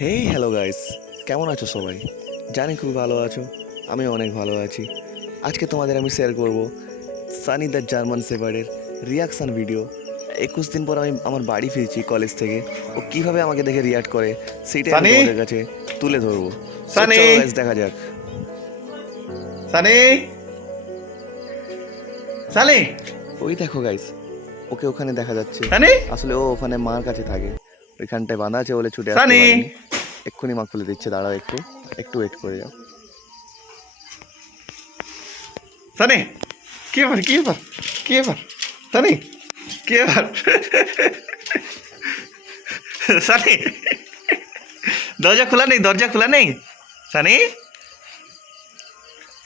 Hey hello guys, কেমন আছো সবাই? জানি খুব ভালো আছো, আমি অনেক ভালো আছি। আজকে তোমাদের আমি শেয়ার করব সানি দ্য জার্মান শেপার্ডের রিয়াকশান ভিডিও। 21 দিন পর আমি আমার বাড়ি ফিরছি কলেজ থেকে। ও কিভাবে আমাকে দেখে রিয়াক্ট করে সেটাই আমি সানি তোমাদের কাছে তুলে ধরবো। So, সানি চলো গাইস দেখা যাক। সানি সানি ওই দেখো গাইস, ওকে ওখানে দেখা যাচ্ছে। সানি আসলে ও ওখানে মার কাছে থাকে, ওইখানটায় বাঁধা আছে বলে ছুটে আসতে সানি পারেনি। এক্ষুনি মা খুলে দিচ্ছে, দাঁড়াও একটু একটু ওয়েট করে যাও। সানি কি ব্যাপার সানি কি ব্যাপার সানি দরজা খোলা নেই সানি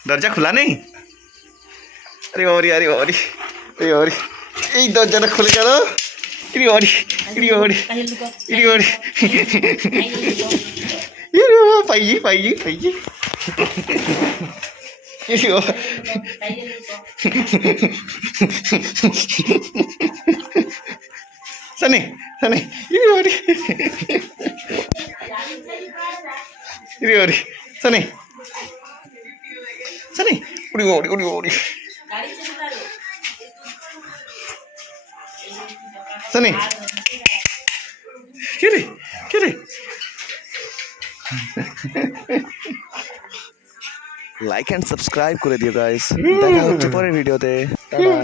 দরজা খোলা নেই। আরে ওরি এই দরজাটা খুলে গেল। ইরি ওরি পাইজি Sani, ini Ori. Ini Ori. Sani. Ori. Sani. Kiri. Like and subscribe করে দিও গাইস। দেখা হচ্ছে পরের ভিডিওতে। টাটা।